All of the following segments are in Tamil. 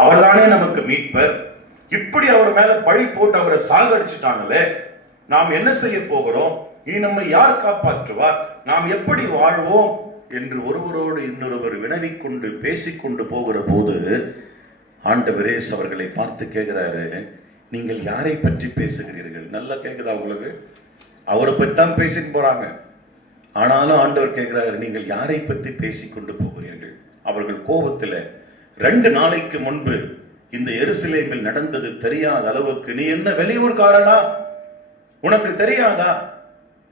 அவர்தானே நமக்கு மீட்பர். இப்படி அவர் மேல பழி போட்டு அவரை சாகடிச்சுட்டாங்களே, நாம் என்ன செய்ய போகிறோம்? இனி நம்மை யார் காப்பாற்றுவார்? நாம் எப்படி வாழ்வோம் என்று ஒருவரோடு இன்னொருவர் வினவிக்கொண்டு பேசிக்கொண்டு போகிற போது ஆண்டவரே அவர்களை பார்த்து கேட்கிறாரு, நீங்கள் யாரை பற்றி பேசுகிறீர்கள்? நல்லா கேட்குதா உங்களுக்கு? அவரை பற்றி தான் பேசிட்டு போறாங்க. ஆனாலும் ஆண்டவர் கேட்கிறாரு, நீங்கள் யாரை பற்றி பேசிக்கொண்டு போகிறீர்கள்? அவர்கள் கோபத்தில் 2 நாளைக்கு முன்பு இந்த எருசலேமில் நடந்தது தெரியாத அளவுக்கு, நீ என்ன வெளியூர்காரனா? உனக்கு தெரியாதா?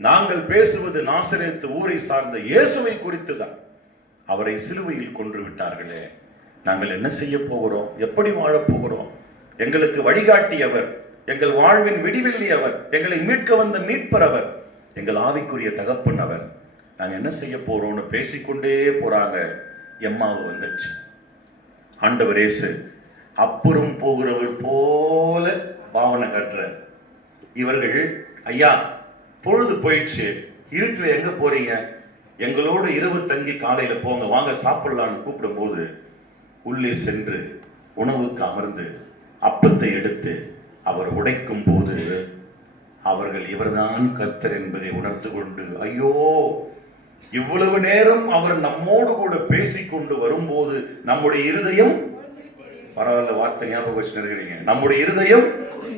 நாங்கள் பேசுவது நாசரேத்து ஊரை சார்ந்த இயேசுவை குறித்து தான். அவரை சிலுவையில் கொன்று விட்டார்களே, நாங்கள் என்ன செய்ய போகிறோம்? எப்படி வாழப் போகிறோம்? எங்களுக்கு வழிகாட்டி அவர், எங்கள் வாழ்வின் விடிவெள்ளி அவர், எங்களை மீட்க வந்த மீட்பர் அவர், எங்கள் ஆவிக்குரிய தகப்பன் அவர். நாங்கள் என்ன செய்ய போறோம்னு பேசிக்கொண்டே போறாங்க. எம்மாவு வந்துச்சு. ஆண்டவர் இயேசு அப்புறம் போகிறவர் போல பாவனை காட்டுறார். இவர்கள், ஐயா பொழுது போயிடுச்சு, இருட்டுல எங்க போறீங்க? எங்களோடு இரவு தங்கி காலையில போங்க, வாங்க சாப்பிடலான்னு கூப்பிடும் போது உள்ளே சென்று உணவுக்கு அமர்ந்து அப்பத்தை எடுத்து அவர் உடைக்கும் போது அவர்கள் இவர்தான் கர்த்தர் என்பதை உணர்ந்து கொண்டு, ஐயோ இவ்வளவு நேரம் அவர் நம்மோடு கூட பேசிக்கொண்டு வரும்போது நம்முடைய இருதயம், பரவாயில்ல வார்த்தை ஞாபகம் வச்சு நினைக்கிறீங்க, நம்முடைய இருதயம்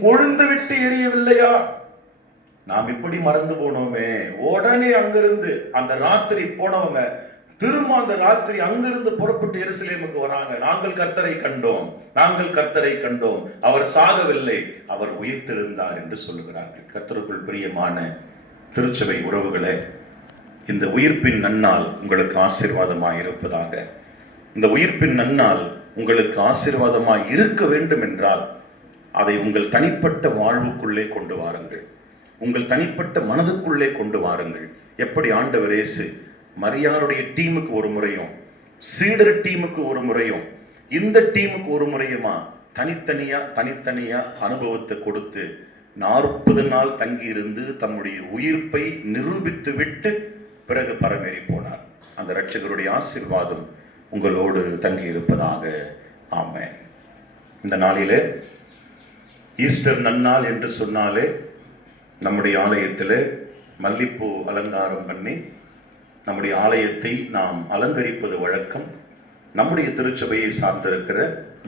கொழுந்து விட்டு எரியவில்லையா? நாம் இப்படி மறந்து போனோமே. உடனே அங்கிருந்து அந்த ராத்திரி போனவங்க திரும்ப அந்த ராத்திரி அங்கிருந்து புறப்பட்டு எருசலேமுக்கு வராங்க. நாங்கள் கர்த்தரை கண்டோம், நாங்கள் கர்த்தரை கண்டோம், அவர் சாகவில்லை, அவர் உயிர்த்தெழுந்தார் என்று சொல்லுகிறார்கள். கர்த்தருக்குள் பிரியமான திருச்சபை உறவுகளே, இந்த உயிர்ப்பின் நன்னாள் உங்களுக்கு ஆசீர்வாதமாய் இருப்பதாக. இந்த உயிர்ப்பின் நன்னாள் உங்களுக்கு ஆசீர்வாதமாய் இருக்க வேண்டும் என்றால் அதை உங்கள் தனிப்பட்ட வாழ்வுக்குள்ளே கொண்டு வாருங்கள், உங்கள் தனிப்பட்ட மனதுக்குள்ளே கொண்டு வாருங்கள். எப்படி ஆண்டவர் இயேசு மரியாளுடைய டீமுக்கு ஒரு முறையும், சீடர் டீமுக்கு ஒரு முறையும், இந்த டீமுக்கு ஒரு முறையுமா தனித்தனியா அனுபவத்தை கொடுத்து 40 நாள் தங்கி இருந்து தம்முடைய உயிர்ப்பை நிரூபித்து விட்டு பிறகு பரமேறி போனார். அந்த இரட்சகருடைய ஆசீர்வாதம் உங்களோடு தங்கி இருப்பதாக. ஆமென். இந்த நாளிலே ஈஸ்டர் நன்னாள் என்று சொன்னாலே நம்முடைய ஆலயத்தில் மல்லிப்பூ அலங்காரம் பண்ணி நம்முடைய ஆலயத்தை நாம் அலங்கரிப்பது வழக்கம். நம்முடைய திருச்சபையை சார்ந்திருக்கிற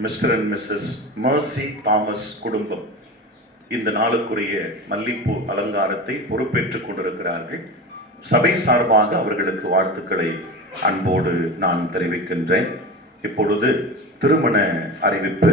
Mr and Mrs Mercy Thomas குடும்பம் இந்த நாளுக்குரிய மல்லிப்பூ அலங்காரத்தை பொறுப்பேற்றுக் கொண்டிருக்கிறார்கள். சபை சார்பாக அவர்களுக்கு வாழ்த்துக்களை அன்போடு நான் தெரிவிக்கின்றேன். இப்பொழுது திருமண அறிவிப்பு.